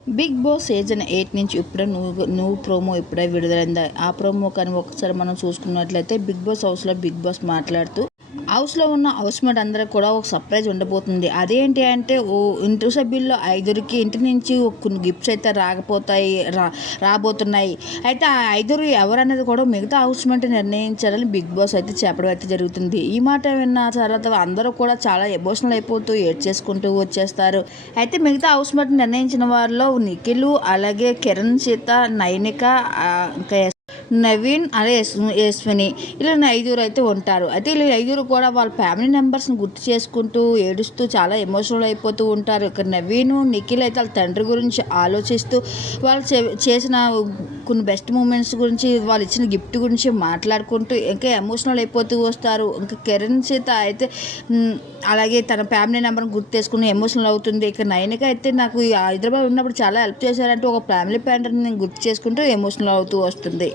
Big boss season eight నుంచి ఇప్పుడే నువ్వు నువ్వు ప్రోమో ఇప్పుడే విడుదలైంది. ఆ ప్రోమో కానీ ఒకసారి మనం చూసుకున్నట్లయితే బిగ్ బాస్ హౌస్లో బిగ్ బాస్ మాట్లాడుతూ హౌస్లో ఉన్న హౌస్ మేట్ అందరికి కూడా ఒక సర్ప్రైజ్ ఉండబోతుంది. అదేంటి అంటే ఓ ఇంటి సభ్యుల్లో ఐదుగురికి ఇంటి నుంచి కొన్ని గిఫ్ట్స్ అయితే రాకపోతాయి రా రాబోతున్నాయి. అయితే ఆ ఐదుగురు ఎవరనేది కూడా మిగతా హౌస్ మేట్ నిర్ణయించాలని బిగ్ బాస్ అయితే చెప్పడం అయితే జరుగుతుంది. ఈ మాట విన్న తర్వాత అందరూ కూడా చాలా ఎమోషనల్ అయిపోతూ ఏడ్ చేసుకుంటూ వచ్చేస్తారు. అయితే మిగతా హౌస్ మేట్ నిర్ణయించిన వారిలో నిఖిలు అలాగే కిరణ్ సీత నైనిక ఇంకా నవీన్ అదే యశ్విని ఇలా ఐదుగురు అయితే ఉంటారు. అయితే వీళ్ళు ఐదుగురు కూడా వాళ్ళ ఫ్యామిలీ మెంబర్స్ని గుర్తు చేసుకుంటూ ఏడుస్తూ చాలా ఎమోషనల్ అయిపోతూ ఉంటారు. ఇక్కడ నవీన్ నిఖిల్ అయితే వాళ్ళ తండ్రి గురించి ఆలోచిస్తూ వాళ్ళు చే- చేసిన కొన్ని బెస్ట్ మూమెంట్స్ గురించి వాళ్ళు ఇచ్చిన గిఫ్ట్ గురించి మాట్లాడుకుంటూ ఇంకా ఎమోషనల్ అయిపోతూ వస్తారు. ఇంకా కిరణ్ సీత అయితే అలాగే తన ఫ్యామిలీ నెంబర్ని గుర్తు చేసుకుని ఎమోషనల్ అవుతుంది. ఇక నైనిక అయితే నాకు ఈ హైదరాబాద్ ఉన్నప్పుడు చాలా హెల్ప్ చేశారంటే ఒక ఫ్యామిలీ ప్యాంటర్ని నేను గుర్తు చేసుకుంటూ ఎమోషనల్ అవుతూ వస్తుంది.